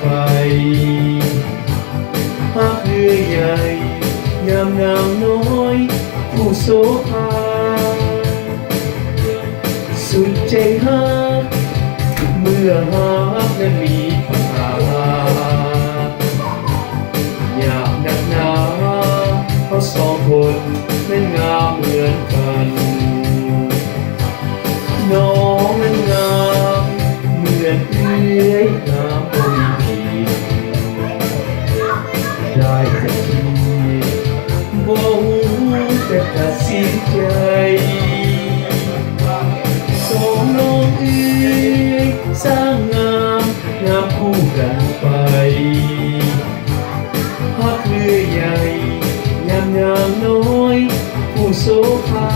ไปหากเรือใหญ่ยามนางน้อยผู้โสภาสุดใจฮักเมื่อฮักนั้นมีปัญหาอยากนักหนาเพราะสองคนนั้นงามเหมือนกันน้องนั้นงามเหมือนเอื้อยงามบริพีได้แต่คิดบ่หูแต่ตัดสินใจสองน้องเอื้อยสร้างงามงามคู่กันไปฮักเรือใหญ่ยามนางน้อยผู้โสภา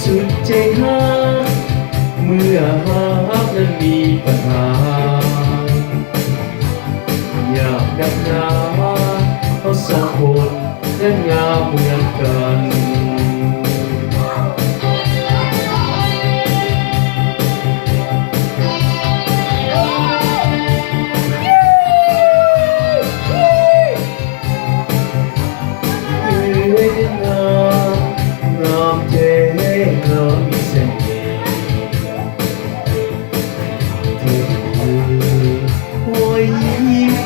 สุดใจฮักเมื่อฮักนั้นมีปัญหาอยากดักหนาเขาสองคนนั้นงามเหมือนกัน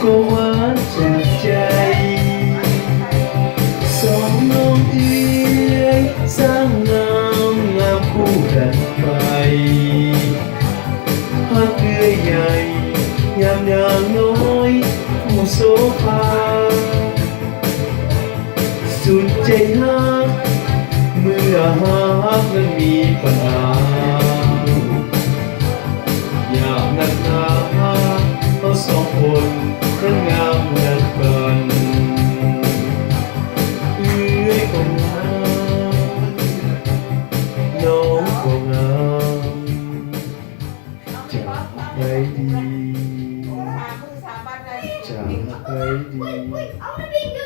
ก็หวานจากใจสองน้องเอื้อยสร้างงามงามคู่กันไปฮักเอื้อยใหญ่ยามนางน้อยผู้โสภาสุดใจฮักเมื่อฮักนั้นมีปัญหาอยากนักหนาเขาสองคนนั้นงามเหมือนกันเอื้อยก็งามน้องก็งามจะไปดีจะไปดี